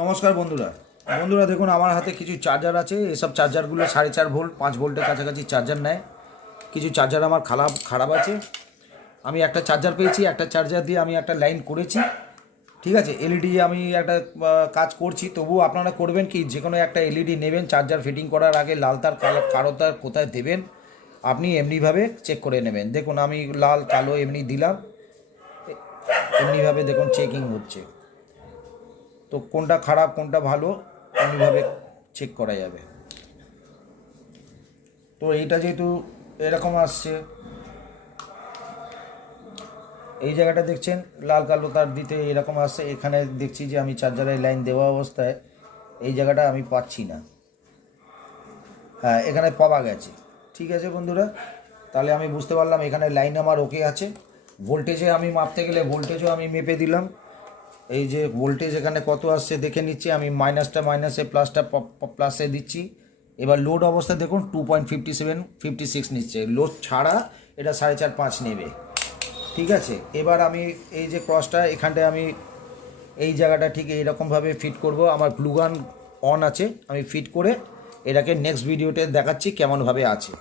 নমস্কার বন্ধুরা। বন্ধুরা দেখুন, আমার হাতে কিছু চার্জার আছে। এসব চার্জারগুলো 4.5 ভোল্ট 5 ভোল্টের কাছাকাছি চার্জার নেয়। কিছু চার্জার আমার খারাপ আছে। আমি একটা চার্জার পেয়েছি, একটা চার্জার দিয়ে আমি একটা লাইন করেছি। ঠিক আছে, এলইডি আমি একটা কাজ করছি। তবুও আপনারা করবেন কি, যে কোনো একটা এলইডি নেবেন, চার্জার ফিটিং করার আগে লাল তার কালো তার কোথায় দেবেন আপনি এমনিভাবে চেক করে নেবেন। দেখুন আমি লাল কালো এমনি দিলাম, এমনিভাবে দেখুন চেকিং হচ্ছে। তো কোনটা খারাপ কোনটা ভালো এমনিভাবে চেক করা যাবে। তো এইটা যেহেতু এরকম আসছে, এই জায়গাটা দেখছেন লাল কালো তার দিতে এরকম আসছে। এখানে দেখছি যে আমি চার্জারের লাইন দেওয়া অবস্থায় এই জায়গাটা আমি পাচ্ছি না। হ্যাঁ, এখানে পাওয়া গেছে। ঠিক আছে বন্ধুরা, তাহলে আমি বুঝতে পারলাম এখানে লাইন আমার ওকে আছে। ভোল্টেজে আমি মাপতে গেলে ভোল্টেজও আমি মেপে দিলাম। এই যে ভোল্টেজ এখানে কত আসছে দেখে নিচ্ছি আমি। মাইনাসটা মাইনাসে, প্লাসটা প্লাসে দিচ্ছি। এবার লোড অবস্থা দেখুন 2.5756 নিচ্ছে। লোড ছাড়া এটা 4.5 নেবে। ঠিক আছে, এবার আমি এই যে ক্রসটা এখানটায় আমি এই জায়গাটা ঠিক এইরকমভাবে ফিট করব। আমার গ্লুগান অন আছে, আমি ফিট করে এটাকে নেক্সট ভিডিওতে দেখাচ্ছি কেমনভাবে আছে।